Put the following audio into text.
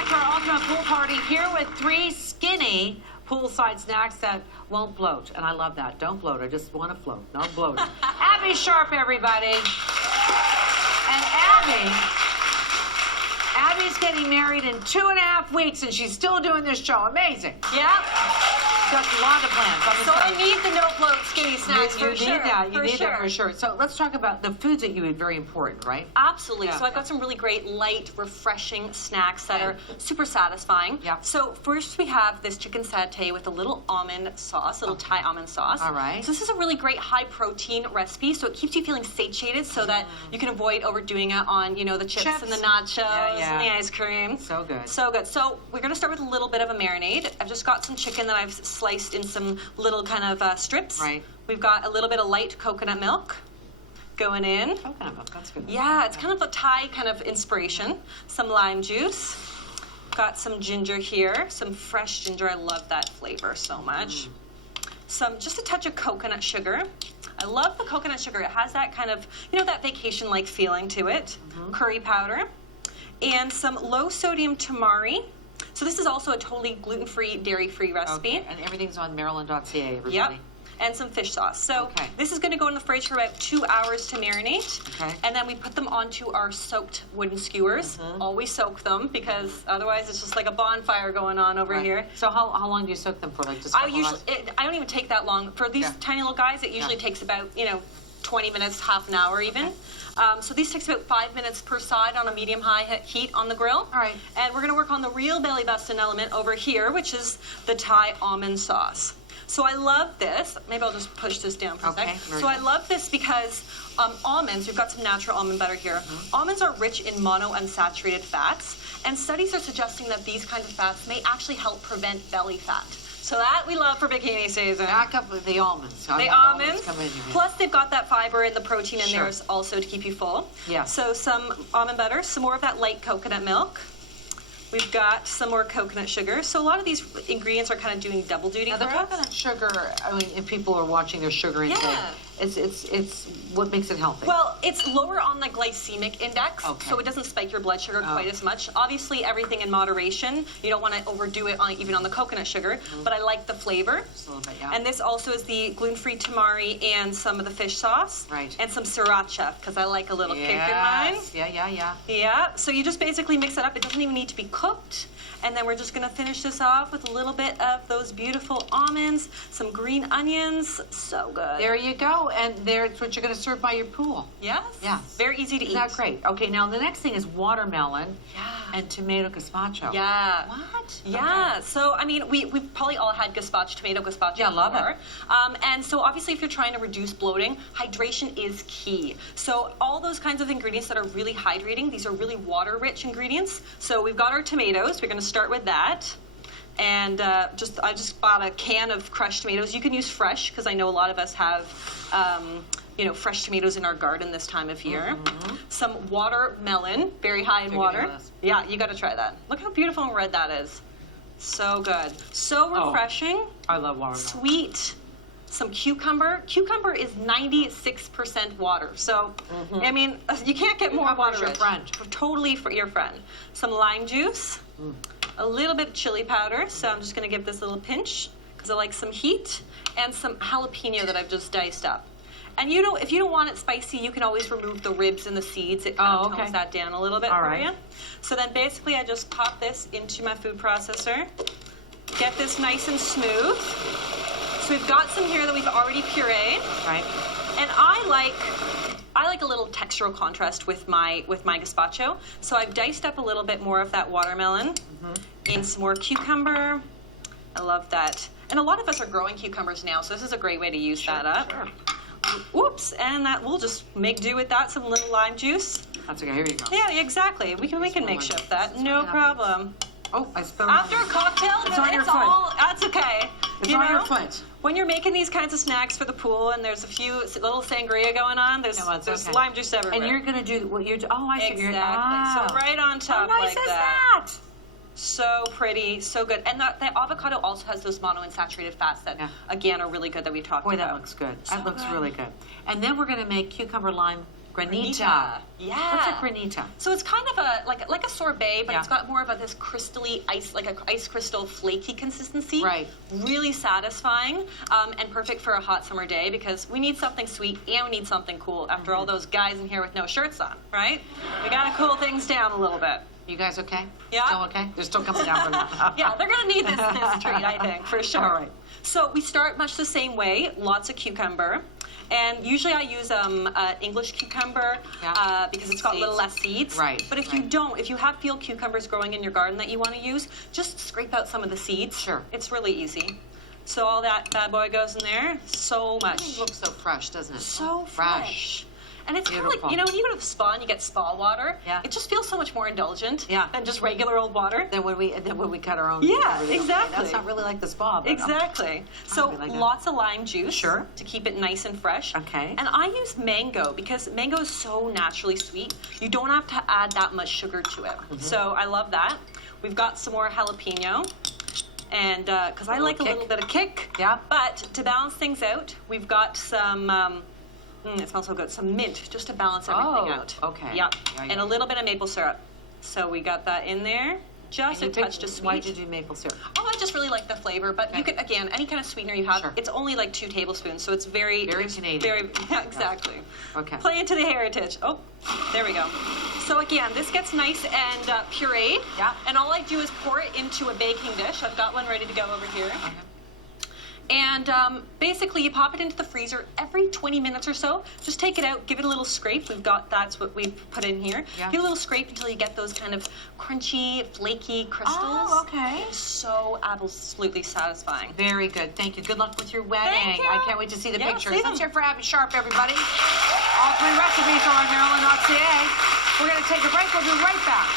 back to our ultimate pool party here with 3 skinny poolside snacks that won't bloat. And I love that. Don't bloat. I just want to float. No bloating. Abbey Sharp, everybody. And Abby's getting married in 2.5 weeks, and she's still doing this show. Amazing. Yeah. Got a lot of plans. So I need the no bloat skinny snacks for sure. You need that. You need that for sure. So let's talk about the foods that you eat. Very important, right? Absolutely. Yeah. So I've got some really great, light, refreshing snacks that are super satisfying. Yeah. So first we have this chicken satay with a little almond sauce, little Thai almond sauce. All right. So this is a really great high protein recipe. So it keeps you feeling satiated, so that you can avoid overdoing it on, you know, the chips and the nachos and the ice cream. So good. So good. So we're going to start with a little bit of a marinade. I've just got some chicken that I've sliced in some little kind of strips. Right. We've got a little bit of light coconut milk going in. Coconut milk, that's good. Yeah, it's kind of a Thai kind of inspiration. Some lime juice. Got some ginger here, some fresh ginger. I love that flavor so much. Just a touch of coconut sugar. I love the coconut sugar. It has that kind of, you know, that vacation-like feeling to it. Curry powder. And some low-sodium tamari. So this is also a totally gluten-free, dairy-free recipe. Okay. And everything's on maryland.ca, everybody. Yep. And some fish sauce. So this is going to go in the fridge for about 2 hours to marinate. Okay. And then we put them onto our soaked wooden skewers. Always soak them, because otherwise it's just like a bonfire going on over here. So how long do you soak them for? Like just I don't even take that long. For these tiny little guys, it usually takes about, you know, 20 minutes, half an hour even. So these takes about 5 minutes per side on a medium-high heat on the grill. All right. And we're going to work on the real belly-busting element over here, which is the Thai almond sauce. So I love this. Maybe I'll just push this down for a sec. So I love this because almonds, we've got some natural almond butter here. Almonds are rich in monounsaturated fats, and studies are suggesting that these kinds of fats may actually help prevent belly fat. So that we love for bikini season. Back up with the almonds. The almonds. Plus they've got that fiber and the protein in there also to keep you full. Yeah. So some almond butter, some more of that light coconut milk. We've got some more coconut sugar. So a lot of these ingredients are kind of doing double duty for us. The coconut sugar, I mean, if people are watching their sugar intake, it's what makes it healthy. Well, it's lower on the glycemic index, so it doesn't spike your blood sugar quite as much. Obviously, everything in moderation. You don't want to overdo it even on the coconut sugar, but I like the flavor. Just a little bit, and this also is the gluten-free tamari and some of the fish sauce. Right. And some sriracha, because I like a little kick in mine. Yeah, so you just basically mix it up. It doesn't even need to be cooked. And then we're just going to finish this off with a little bit of those beautiful almonds, some green onions. So good. There you go. And there's what you're going to serve by your pool. Yes. Yeah. Very easy to eat. Isn't that great? Okay, now the next thing is watermelon and tomato gazpacho. Yeah. What? Yeah. Okay. So, I mean, we've probably all had tomato gazpacho before. Love it. And so, obviously, if you're trying to reduce bloating, hydration is key. So, all those kinds of ingredients that are really hydrating, these are really water-rich ingredients. So, we've got our tomatoes. We're going to start with that. And I just bought a can of crushed tomatoes. You can use fresh, because I know a lot of us have you know, fresh tomatoes in our garden this time of year. Some watermelon, very high in water. Yeah, you got to try that. Look how beautiful and red that is. So good. So refreshing. I love watermelon. Sweet. Some cucumber. Cucumber is 96% water. So, I mean, you can't get more water. Your friend. Totally for your friend. Some lime juice. A little bit of chili powder. So I'm just going to give this a little pinch because I like some heat. And some jalapeno that I've just diced up. And you know, if you don't want it spicy, you can always remove the ribs and the seeds. It kind of tones that down a little bit for you. So then basically I just pop this into my food processor. Get this nice and smooth. So we've got some here that we've already pureed. Right. And I like a little textural contrast with my gazpacho. So I've diced up a little bit more of that watermelon and some more cucumber. I love that. And a lot of us are growing cucumbers now, so this is a great way to use that up. Whoops, and that we'll just make do with that. Some little lime juice. That's okay. Here you go. Yeah, exactly. We can makeshift that. No problem. Oh, I spilled. After a cocktail, it's on your foot. That's okay. It's on your foot. When you're making these kinds of snacks for the pool, and there's a few little sangria going on, there's lime juice everywhere. And you're gonna do what you're. Oh, I see. Exactly. So right on top like that. So pretty, so good. And the avocado also has those monounsaturated fats that, again, are really good that we talked about. Boy, that looks good. That looks really good. And then we're going to make cucumber lime Granita. Yeah. What's a granita? So it's kind of a like a sorbet, but it's got more of a this crystally ice, like a ice crystal flaky consistency. Right. Really satisfying and perfect for a hot summer day because we need something sweet and we need something cool after all those guys in here with no shirts on, right? We gotta cool things down a little bit. You guys okay? Yeah. Still okay? They're still coming down from that. Yeah, they're gonna need this treat, I think, for sure. All right. So we start much the same way, lots of cucumber. And usually I use English cucumber because it's got a little less seeds. Right. But if you don't, if you have field cucumbers growing in your garden that you want to use, just scrape out some of the seeds. Sure. It's really easy. So all that bad boy goes in there. So much. It looks so fresh, doesn't it? So fresh. And it's kind of like, Beautiful. you know, when you go to the spa and you get spa water, it just feels so much more indulgent than just regular old water. Then when we cut our own. Yeah, exactly. That's not really like the spa. But Exactly. So like lots of lime juice Sure. to keep it nice and fresh. Okay. And I use mango because mango is so naturally sweet. You don't have to add that much sugar to it. So I love that. We've got some more jalapeno. And because I like a little bit of kick. Yeah. But to balance things out, we've got some, it smells so good, some mint just to balance everything out. Okay. Yep. And a little bit of maple syrup. So we got that in there. Just a touch of sweet. Why did you do maple syrup? Oh, I just really like the flavor, but you could, again, any kind of sweetener you have, it's only like 2 tablespoons, so it's very Canadian. yeah, exactly. Okay. Play into the heritage. Oh, there we go. So again, this gets nice and pureed. Yeah. And all I do is pour it into a baking dish. I've got one ready to go over here. Okay. And basically, you pop it into the freezer every 20 minutes or so. Just take it out, give it a little scrape. That's what we've put in here. Yeah. Give it a little scrape until you get those kind of crunchy, flaky crystals. Oh, okay. It's so absolutely satisfying. Very good. Thank you. Good luck with your wedding. Thank you. I can't wait to see the Yeah, pictures. see them. Let's hear for Abbey Sharp, everybody. All 3 recipes are on Marilyn.ca. We're going to take a break. We'll be right back.